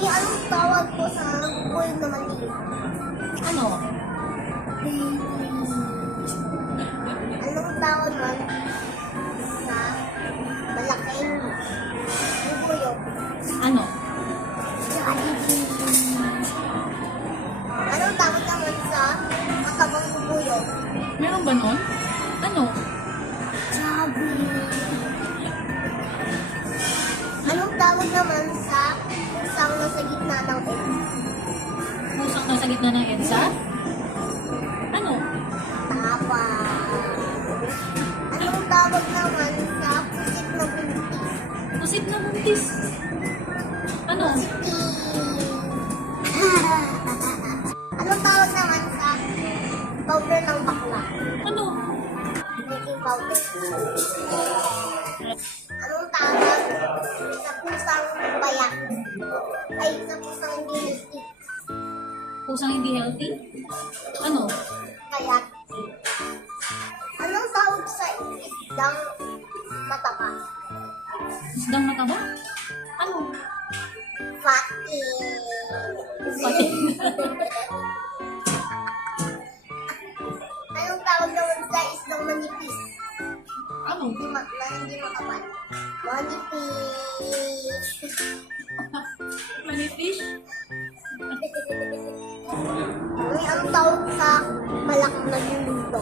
Mami, anong tawag ko sa buhay na maliit? Ano? Anong tawag nun sa malaking bubuyog? Ano? Anong tawag naman sa makabang bubuyog? Meron ba nun? Ano? Chubby. Anong tawag naman sa pusang nasa gitna ng egg? Pusang nasa gitna ng EDSA? Ano? Tapa. Anong tawag naman sa pusit na buntis? Pusit na buntis. Ano? Anong tawag naman sa powder ng bakla? Ano? Baking powder. Anong tawag sa pusang bayak? Ay, sa pusang hindi healthy. Pusang hindi healthy? Ano? Kayat. Anong tawag sa isdang mataba? Isdang mataba? Ano? Fatty. Pati. Anong tawag naman sa isdang manipis? Ano? Hindi makapal. Manipis. Manifish? May ang tawag sa malak na luluto.